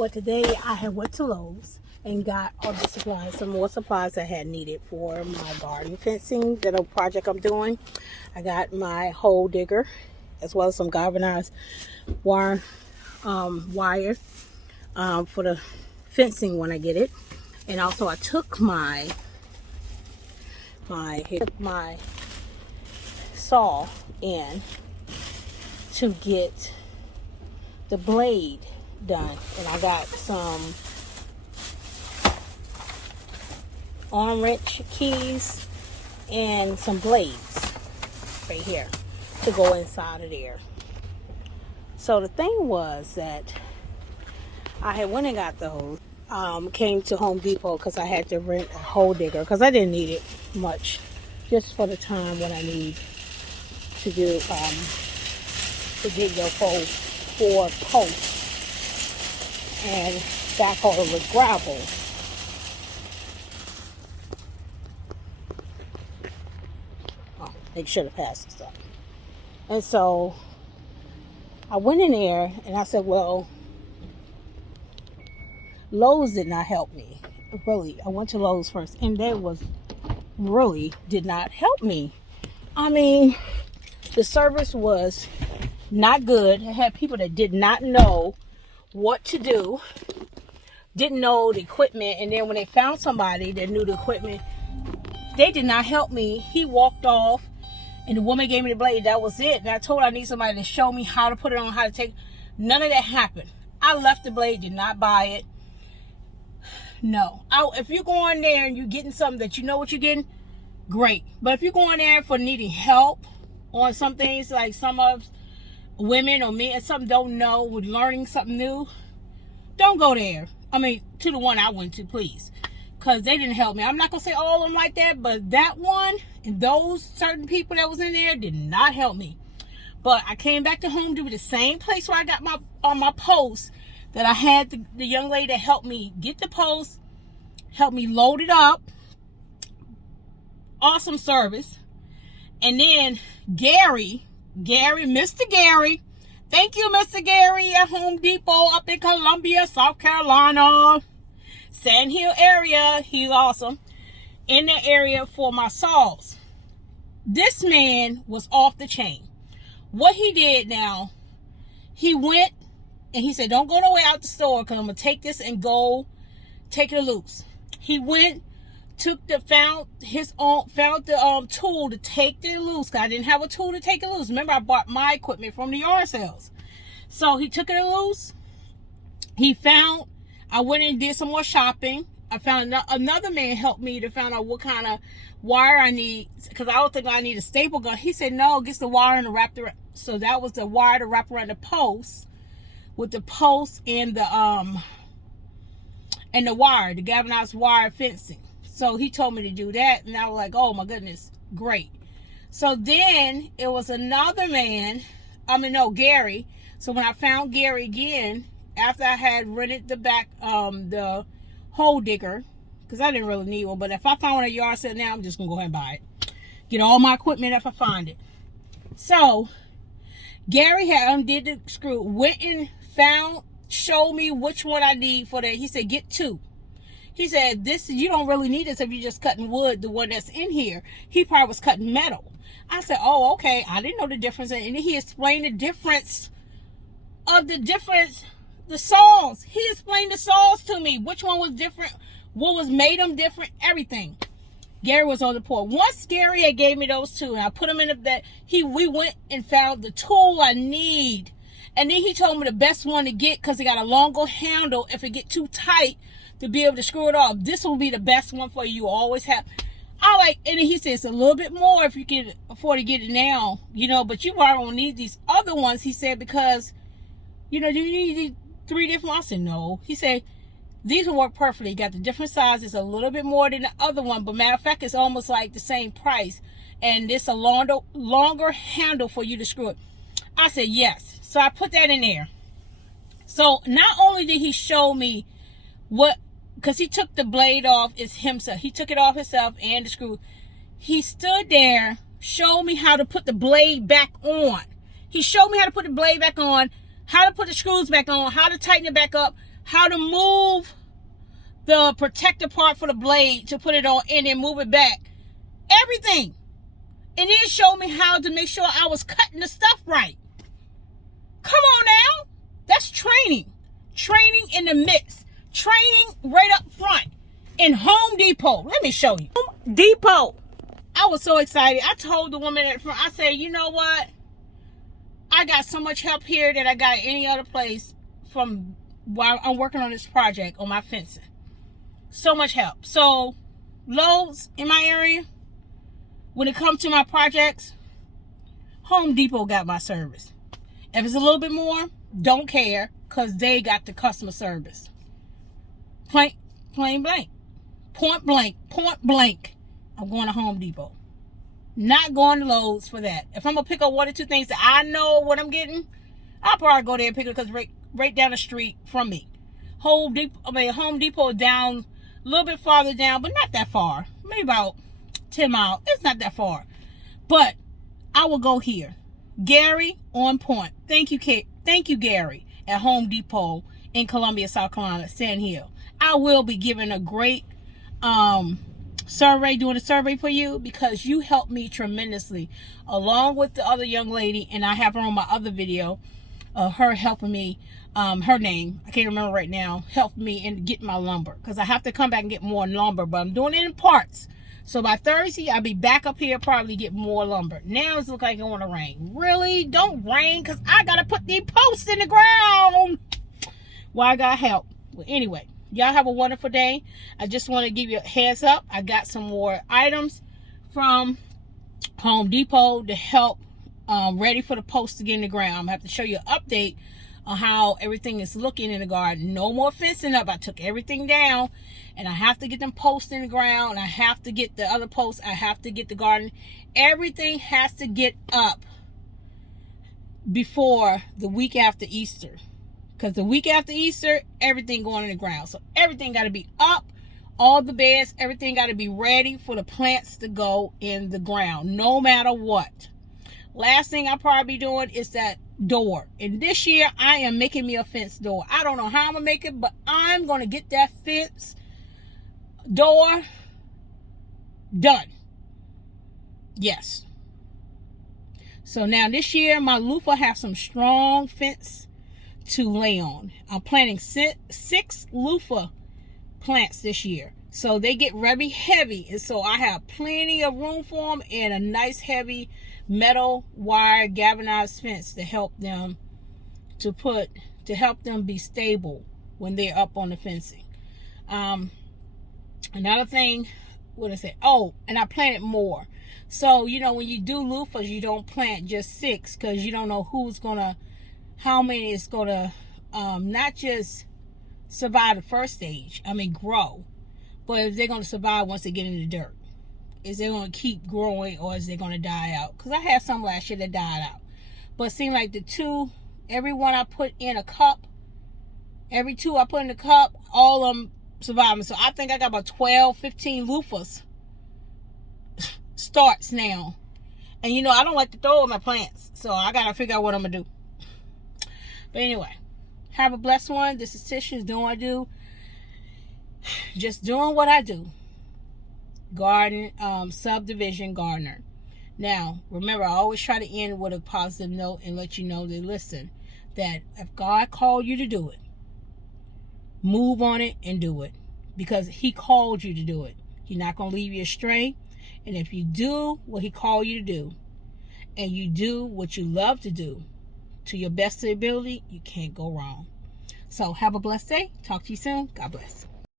Well, today I had went to Lowe's and got all the supplies, some more supplies I had needed for my garden fencing, that a project I'm doing. I got my hole digger, as well as some galvanized wire, for the fencing when I get it. And also I took my saw in to get the blade done, and I got some arm wrench keys and some blades right here to go inside of there. So the thing was that I had went and got those, came to Home Depot because I had to rent a hole digger because I didn't need it much, just for the time when I need to do to dig your hole for posts and backhoe with gravel. Oh, they should have passed this up. And so I went in there and I said, well, Lowe's did not help me. Really, I went to Lowe's first and they really did not help me. I mean, the service was not good. I had people that did not know what to do, didn't know the equipment, and then when they found somebody that knew the equipment, they did not help me. He walked off and the woman gave me the blade. That was it. And I told her I need somebody to show me how to put it on, how to take. None of that happened. I left the blade, did not buy it. No. If you're going there and you're getting something that you know what you're getting, great. But if you're going there for needing help on some things, like some of women or me and some don't know, with learning something new, don't go there. I mean, to the one I went to, please, because they didn't help me. I'm not gonna say all of them like that, but that one and those certain people that was in there did not help me. But I came back to Home Depo, the same place where I got my post, that I had the young lady that helped me get the post, helped me load it up. Awesome service. And then Gary, Mr. Gary. Thank you, Mr. Gary, at Home Depot up in Columbia, South Carolina. Sand Hill area. He's awesome. In that area for my saws. This man was off the chain. What he did now, he went and he said, don't go no way out the store because I'm going to take this and go take it loose. He went, found the tool to take it loose. I didn't have a tool to take it loose. Remember, I bought my equipment from the yard sales. So he took it loose. I went and did some more shopping. I found another man helped me to find out what kind of wire I need, because I don't think I need a staple gun. He said, no, get the wire and wrap around. So that was the wire to wrap around the post, with the post and the wire, the galvanized wire fencing. So he told me to do that, and I was like, oh my goodness, great. So then it was another man, Gary. So when I found Gary again, after I had rented the hole digger, because I didn't really need one, but if I find one at yard sale now, I'm just gonna go ahead and buy it. Get all my equipment if I find it. So Gary had undid the screw, went and showed me which one I need for that. He said, get two. He said, you don't really need this if you're just cutting wood, the one that's in here. He probably was cutting metal. I said, oh, okay. I didn't know the difference. And he explained the difference of the saws. He explained the saws to me, which one was different, what was made them different, everything. Gary was on the port. Once Gary had gave me those two, and I put them in we went and found the tool I need. And then he told me the best one to get, because it got a longer handle if it get too tight, to be able to screw it off. This will be the best one for you. Always have. And then he said it's a little bit more if you can afford to get it now, but you probably don't need these other ones. He said, because, do you need these 3 different? I said, no. He said, these will work perfectly. You got the different sizes, a little bit more than the other one, but matter of fact, it's almost like the same price. And it's a longer handle for you to screw it. I said, yes. So I put that in there. So not only did he show me because he took the blade off himself. He took it off himself and the screw. He stood there, showed me how to put the blade back on. He showed me how to put the blade back on, how to put the screws back on, how to tighten it back up, how to move the protector part for the blade to put it on and then move it back. Everything. And then showed me how to make sure I was cutting the stuff right. Come on now. That's training. Training in the midst. Training right up front in Home Depot. Let me show you. Home Depot. I was so excited. I told the woman at the front, I said, you know what? I got so much help here that I got any other place from while I'm working on this project on my fencing. So much help. So Lowe's in my area, when it comes to my projects, Home Depot got my service. If it's a little bit more, don't care, because they got the customer service. Plain blank. Point blank. I'm going to Home Depot. Not going to Lowe's for that. If I'm going to pick up one or two things that I know what I'm getting, I'll probably go there and pick it because right down the street from me. Home Depot down a little bit farther down, but not that far. Maybe about 10 miles. It's not that far. But I will go here. Gary on point. Thank you, Gary, at Home Depot in Columbia, South Carolina, Sand Hill. I will be giving a great doing a survey for you because you helped me tremendously, along with the other young lady, and I have her on my other video, her helping me, her name, I can't remember right now, helped me in getting my lumber, because I have to come back and get more lumber, but I'm doing it in parts. So by Thursday, I'll be back up here, probably get more lumber. Now it's looking like it want to rain. Really? Don't rain, because I got to put these posts in the ground. Well, I got help. Well, anyway, y'all have a wonderful day. I just want to give you a heads up. I got some more items from Home Depot to help ready for the posts to get in the ground. I'm going to have to show you an update on how everything is looking in the garden. No more fencing up. I took everything down, and I have to get them posts in the ground. I have to get the other posts. I have to get the garden. Everything has to get up before the week after Easter. Because the week after Easter, everything going in the ground. So everything got to be up. All the beds, everything got to be ready for the plants to go in the ground, no matter what. Last thing I'll probably be doing is that door. And this year, I am making me a fence door. I don't know how I'm going to make it, but I'm going to get that fence door done. Yes. So now this year, my loofah have some strong fence to lay on. I'm planting six loofah plants this year, so they get very heavy, and so I have plenty of room for them and a nice heavy metal wire galvanized fence to help them be stable when they're up on the fencing. Another thing, what I say? Oh, and I planted more. So you know, when you do loofahs, you don't plant just 6 because you don't know how many is gonna not just survive the first stage, grow, but if they're gonna survive once they get in the dirt. Is they gonna keep growing, or is they gonna die out? Because I had some last year that died out, but it seemed like every one I put in a cup, every 2 I put in the cup, all of them surviving. So I think I got about 12, 15 loofahs starts now. And you know, I don't like to throw away my plants, so I gotta figure out what I'm gonna do. But anyway, have a blessed one. This is Tisha doing what I do. Just doing what I do. Garden, subdivision gardener. Now, remember, I always try to end with a positive note and let you know that, listen, that if God called you to do it, move on it and do it. Because He called you to do it. He's not going to leave you astray. And if you do what He called you to do, and you do what you love to do, to your best ability, you can't go wrong. So have a blessed day. Talk to you soon. God bless.